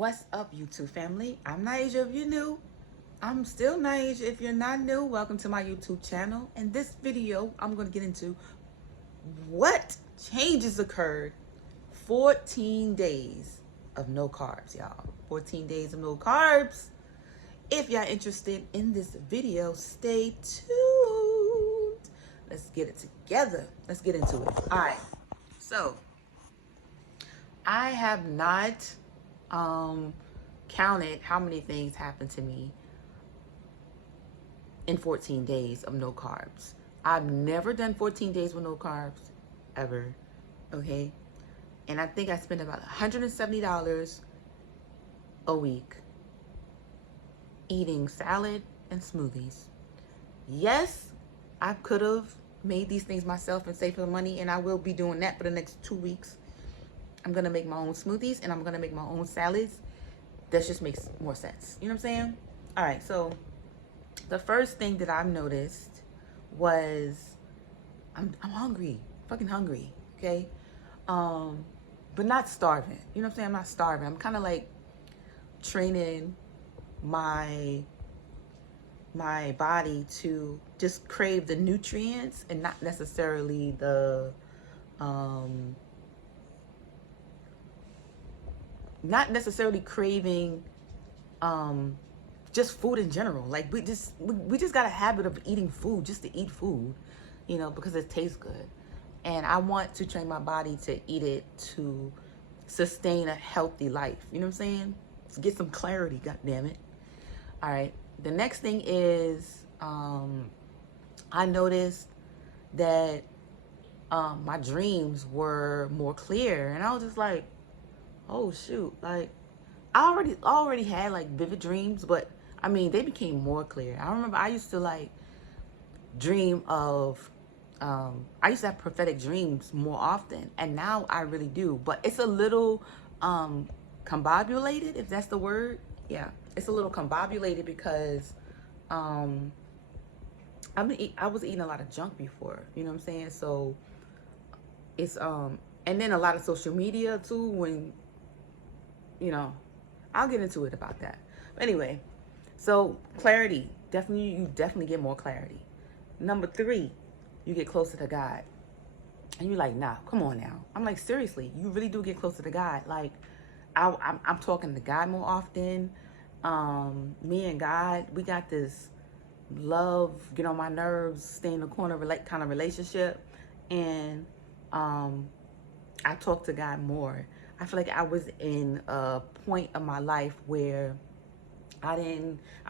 What's up, YouTube family? I'm Naija if you're new. I'm still Naija if you're not new. Welcome to my YouTube channel. In this video, I'm going to get into what changes occurred 14 days of no carbs, y'all. 14 days of no carbs. If y'all interested in this video, stay tuned. Let's get it together. Let's get into it. All right. So, I have not counted how many things happened to me in 14 days of no carbs. I've never done 14 days with no carbs, ever, okay? And I think I spent about $170 a week eating salad and smoothies. Yes, I could have made these things myself and saved the money, and I will be doing that for the next 2 weeks. I'm gonna make my own smoothies and I'm gonna make my own salads. That just makes more sense. You know what I'm saying? All right, so the first thing that I've noticed was I'm hungry, fucking hungry, okay? But not starving. You know what I'm saying? I'm not starving. I'm kind of like training my body to just crave the nutrients and not necessarily the not necessarily craving just food in general. Like we just got a habit of eating food just to eat food, you know, because it tastes good. And I want to train my body to eat it to sustain a healthy life. You know what I'm saying? To get some clarity, god damn it. All right. The next thing is I noticed that my dreams were more clear, and I was just like, oh shoot, like I already had like vivid dreams, but I mean they became more clear. I remember I used to like dream of I used to have prophetic dreams more often, and now I really do, but it's a little combobulated, if that's the word. Yeah, it's a little combobulated because I was eating a lot of junk before, you know what I'm saying? So it's and then a lot of social media too, when you know, I'll get into it about that. But anyway, so clarity, you definitely get more clarity. Number 3, you get closer to God. And you're like, nah, come on now. I'm like, seriously, you really do get closer to God. Like, I'm talking to God more often. Me and God, we got this love, get on my nerves, stay in the corner kind of relationship. And I talk to God more. I feel like I was in a point of my life where I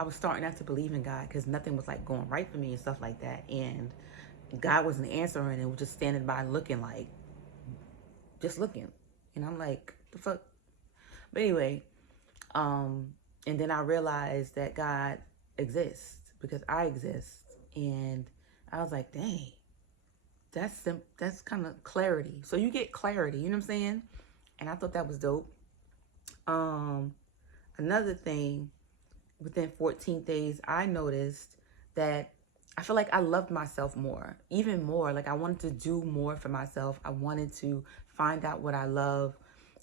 was starting not to believe in God because nothing was like going right for me and stuff like that. And God wasn't answering and was just standing by looking, like, just looking. And I'm like, the fuck? But anyway, and then I realized that God exists because I exist. And I was like, dang, that's kind of clarity. So you get clarity, you know what I'm saying? And I thought that was dope. Another thing, within 14 days, I noticed that I feel like I loved myself more, even more. Like I wanted to do more for myself. I wanted to find out what I love.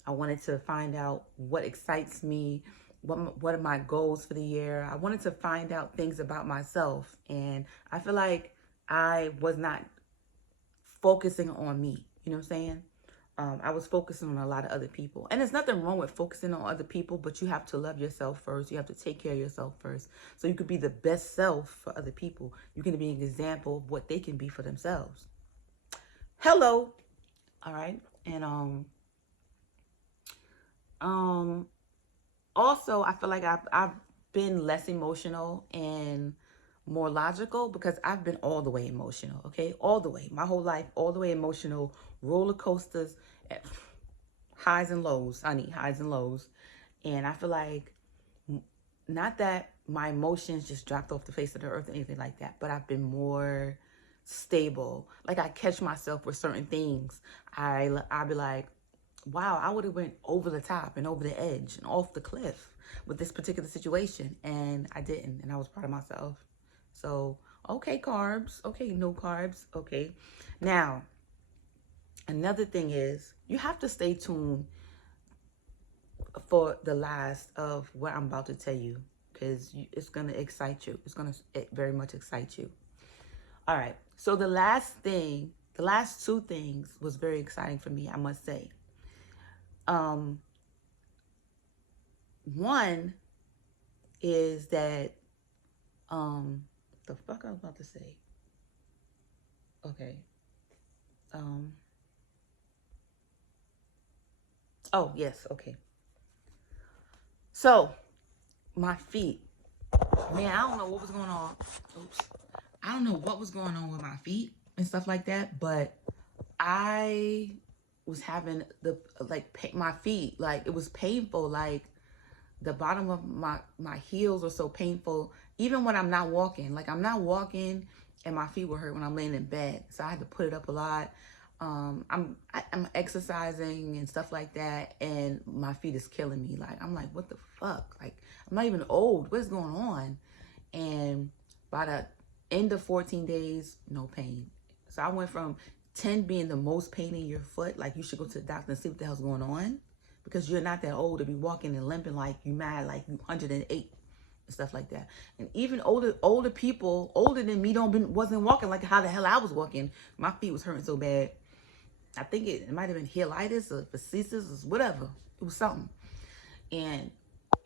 I wanted to find out what excites me, what are my goals for the year. I wanted to find out things about myself. And I feel like I was not focusing on me. You know what I'm saying? I was focusing on a lot of other people. And there's nothing wrong with focusing on other people, but you have to love yourself first. You have to take care of yourself first. So you could be the best self for other people. You can be an example of what they can be for themselves. Hello. All right. And also I feel like I've been less emotional and more logical because I've been all the way emotional, okay? All the way. My whole life, all the way emotional, roller coasters, highs and lows, honey, highs and lows. And I feel like, not that my emotions just dropped off the face of the earth or anything like that, but I've been more stable. Like I catch myself with certain things. I'll be like, wow, I would have went over the top and over the edge and off the cliff with this particular situation. And I didn't, and I was proud of myself. So, okay, carbs. Okay, no carbs. Okay. Now, another thing is you have to stay tuned for the last of what I'm about to tell you, because it's going to excite you. It's going to very much excite you. All right. So the last two things was very exciting for me, I must say. One is that, the fuck I was about to say. Okay. Oh, yes. Okay. So, my feet. Man, I don't know what was going on. Oops. I don't know what was going on with my feet and stuff like that, but I was having my feet, like, it was painful. Like, the bottom of my heels are so painful. Even when I'm not walking. Like, I'm not walking and my feet will hurt when I'm laying in bed. So I had to put it up a lot. I'm exercising and stuff like that, and my feet is killing me. Like, I'm like, what the fuck? Like, I'm not even old. What's going on? And by the end of 14 days, no pain. So I went from 10 being the most pain in your foot, like you should go to the doctor and see what the hell's going on, because you're not that old to be walking and limping like you mad, like you 108 and stuff like that. And even older people, older than me, wasn't walking like how the hell I was walking. My feet was hurting so bad. I think it might have been heelitis or fasciitis or whatever. It was something. And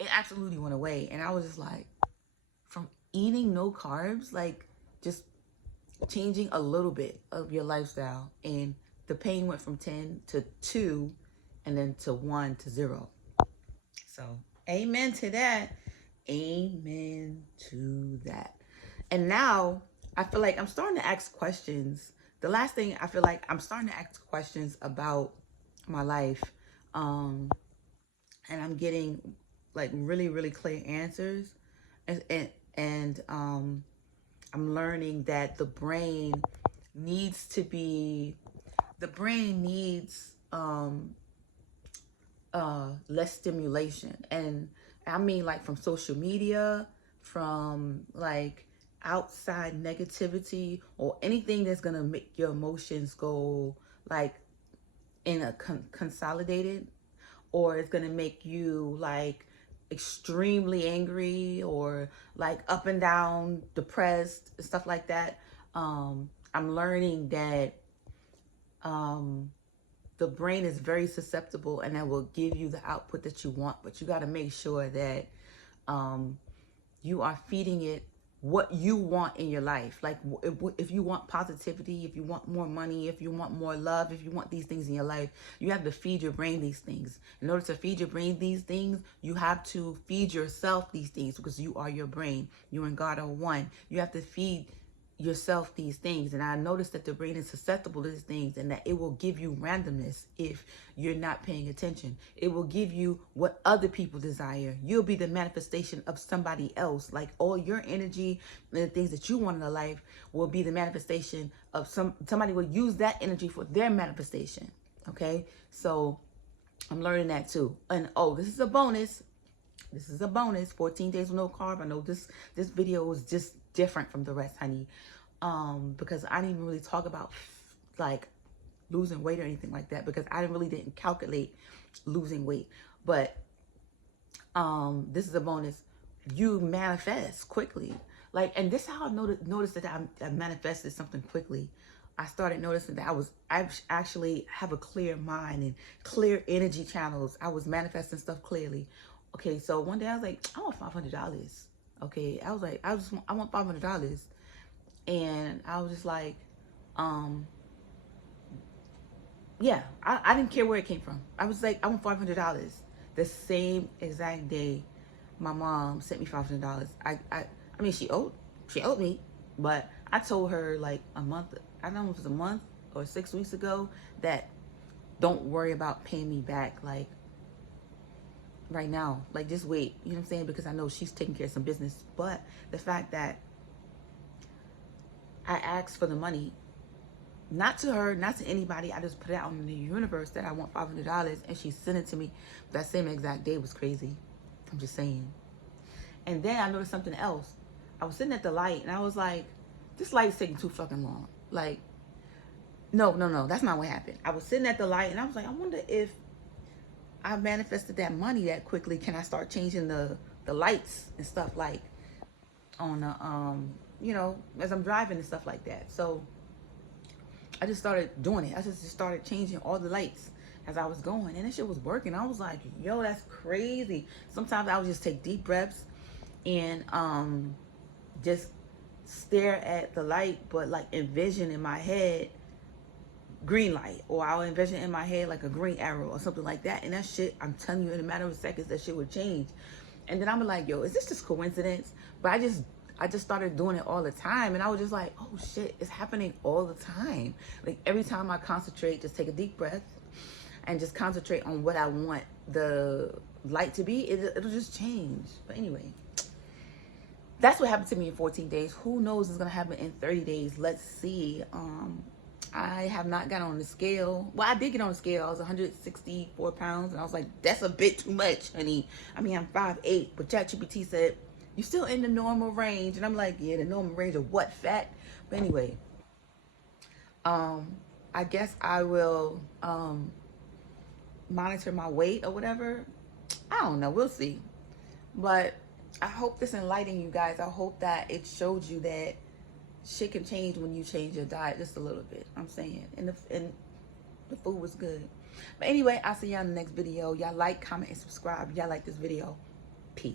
it absolutely went away. And I was just like, from eating no carbs, like just changing a little bit of your lifestyle, and the pain went from 10 to 2 and then to 1 to 0. So amen to that. Amen to that. And now I feel like I'm starting to ask questions. The last thing, I feel like I'm starting to ask questions about my life. And I'm getting like really, really clear answers. And I'm learning that the brain needs less stimulation. And I mean, like, from social media, from like outside negativity, or anything that's gonna make your emotions go like in a consolidated, or it's gonna make you like extremely angry, or like up and down depressed, stuff like that. I'm learning that the brain is very susceptible, and that will give you the output that you want, but you got to make sure that you are feeding it what you want in your life. Like, if you want positivity, if you want more money, if you want more love, if you want these things in your life, you have to feed your brain these things. In order to feed your brain these things, you have to feed yourself these things, because you are your brain. You and God are one. You have to feed yourself these things. And I noticed that the brain is susceptible to these things, and that it will give you randomness if you're not paying attention. It will give you what other people desire. You'll be the manifestation of somebody else. Like, all your energy and the things that you want in a life will be the manifestation of somebody will use that energy for their manifestation. Okay, so I'm learning that too. And this is a bonus. 14 days with no carb. I know this video is just different from the rest, honey, because I didn't even really talk about like losing weight or anything like that, because I didn't calculate losing weight. But this is a bonus. You manifest quickly. Like, and this is how I noticed that I manifested something quickly. I started noticing that I actually have a clear mind and clear energy channels. I was manifesting stuff clearly. Okay, so one day I was like, I want $500. Okay, I was like, I want $500. And I was just like, yeah, I didn't care where it came from. I was like, I want $500. The same exact day, my mom sent me $500. I mean, she owed me, but I told her like a month, I don't know if it was a month or 6 weeks ago, that don't worry about paying me back, like, right now. Like, just wait. You know what I'm saying? Because I know she's taking care of some business. But the fact that I asked for the money, not to her, not to anybody, I just put it out in the universe that I want $500, and she sent it to me that same exact day, was crazy. I'm just saying. And then I noticed something else. I was sitting at the light, and I was like, this light's taking too fucking long. Like, no, that's not what happened. I was sitting at the light, and I was like, I wonder if I manifested that money that quickly, can I start changing the lights and stuff, like on the you know, as I'm driving and stuff like that. So I just started doing it. I just started changing all the lights as I was going, and that shit was working. I was like, yo, that's crazy. Sometimes I would just take deep breaths and just stare at the light, but like envision in my head green light, or I'll envision in my head like a green arrow or something like that. And that shit, I'm telling you, in a matter of seconds, that shit would change. And then I'm like, yo, is this just coincidence? But I just started doing it all the time, and I was just like, oh shit, it's happening all the time. Like every time I concentrate, just take a deep breath and just concentrate on what I want the light to be, it'll just change. But anyway, that's what happened to me in 14 days. Who knows what's gonna happen in 30 days? Let's see. I have not got on the scale. Well, I did get on the scale. I was 164 pounds, and I was like, that's a bit too much, honey. I mean, I'm 5'8", but ChatGPT said, you're still in the normal range. And I'm like, yeah, the normal range of what, fat? But anyway, I guess I will monitor my weight or whatever. I don't know. We'll see. But I hope this enlightened you guys. I hope that it showed you that shit can change when you change your diet just a little bit. I'm saying, and the food was good. But anyway, I'll see y'all in the next video. Y'all like, comment, and subscribe. Y'all like this video. Peace.